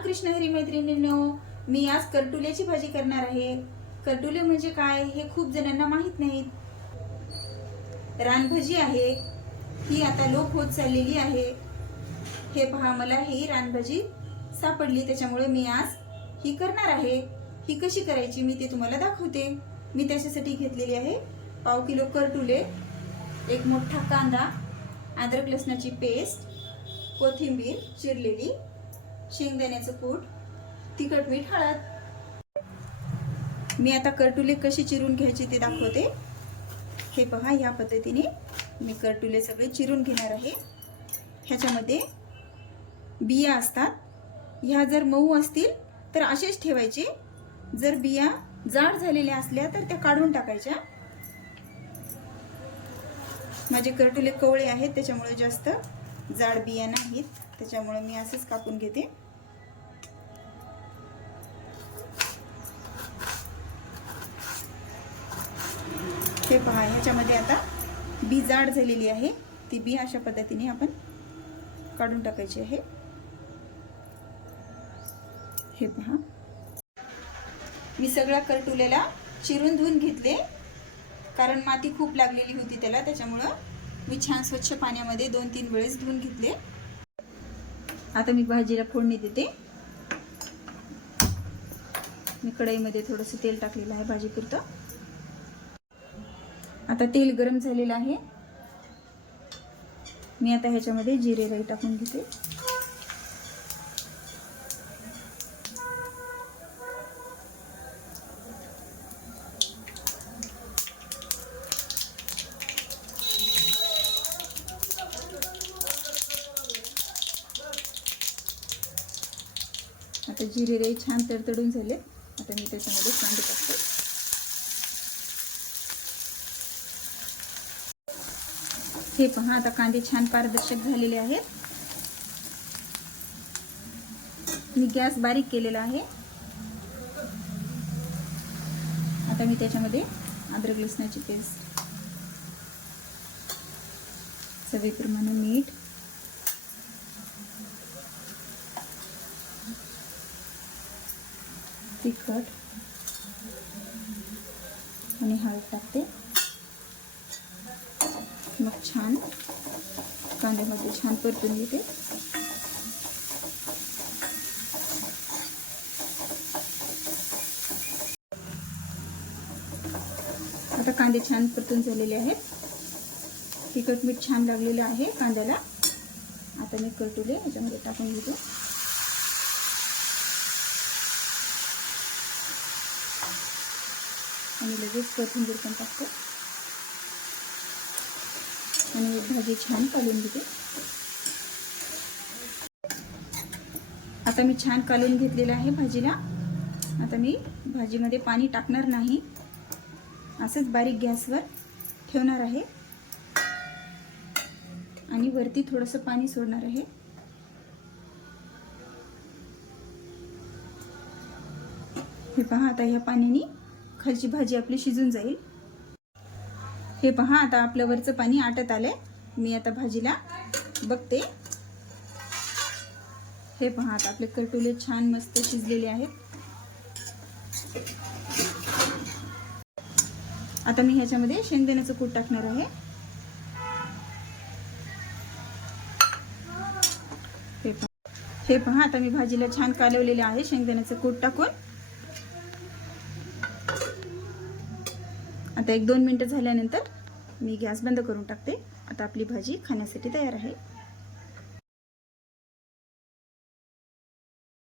रामकृष्ण हरी मैत्रिणींनो, मी आज करटुल्याची भाजी करणार आहे। करटुले म्हणजे काय हे खूप जणांना माहित नाहीत। रानभाजी आहे, ही आता लोप होत चाललेली आहे। हे पहा, मला ही रानभाजी सापडली, त्याच्यामुळे मी आज ही करणार आहे। ही कशी करायची मी ते तुम्हाला दाखवते। मी त्याच्यासाठी घेतलेली आहे पाव किलो करटुले, एक मोठा कांदा, अद्रक लसणाची पेस्ट, कोथिंबीर चिरलेली, शेंगदाण्याचं कूट, तिखट, मीठ, हळद। मी आता करटुले कशी चिरून घ्यायची ते दाखवते। हे पहा, या पद्धतीने मी करटुले सगळे चिरून घेणार आहे। ह्याच्यामध्ये बिया असतात, ह्या जर मऊ असतील तर असेच ठेवायचे, जर बिया जाड झालेल्या असल्या तर त्या काढून टाकायच्या। माझे करटुले कवळे आहेत, त्याच्यामुळे जास्त जाड बिया नाहीत, त्याच्यामुळे मी असेच कापून घेते। हे पहा, ह्याच्यामध्ये आता बी जाड झालेली आहे, ती बी अशा पद्धतीने आपण काढून टाकायची आहे। हे पहा, मी सगळ्या करटुल्याला चिरून धुवून घेतले, कारण माती खूप लागलेली होती त्याला, त्याच्यामुळे मी छान स्वच्छ पाण्यामध्ये 2-3 वेळेस धुवून घेतले। आता मी भाजीला फोडणी देते। मी कढईमध्ये थोडंसं तेल टाकलेलं आहे भाजीपुरतं। आता तेल गरम झालेलं आहे, मी आता ह्याच्यामध्ये जिरे राई टाकून घेते। आता जिरे राई छान तडतडून झाले, आता मी त्याच्यामध्ये कांदे टाकते। हे पहा, आता कांदे छान पारदर्शक झालेले आहेत। मी गॅस बारीक केलेला आहे। आता मी त्याच्यामध्ये अद्रक लसणाची पेस्ट, चवीप्रमाणे मीठ, तिखट आणि हळद टाकते। मग छान कांद्यामध्ये छान परतून घेते। आता कांदे छान परतून झालेले आहेत, तिखट मीठ छान लागलेलं आहे कांद्याला। आता मी करटुले याच्यामध्ये टाकून घेतो। आणि लगेच कोथिंबीर पण टाकतो आणि भाजी छान कालून घेते। आता मी छान कालून घेतलेलं आहे भाजीला। आता मी भाजीमध्ये पाणी टाकणार नाही, असंच बारीक गॅसवर ठेवणार आहे आणि वरती थोडंसं पाणी सोडणार आहे। हे पहा, आता ह्या पाण्याने खालची भाजी आपली शिजून जाईल। हे पहा, आता आपलं वरचं पाणी आटत आलंय। मी आता भाजीला बघते। हे पहा, आता आपले करटुले छान मस्त शिजलेले आहेत। आता मी ह्याच्यामध्ये शेंगदाण्याचं कूट टाकणार आहे। हे पहा, आता मी भाजीला छान कालवलेले आहे शेंगदाण्याचं कूट टाकून। आता 1-2 मिनिटं झाल्यानंतर मी गॅस बंद करून टाकते। आता आपली भाजी खाण्यासाठी तयार आहे।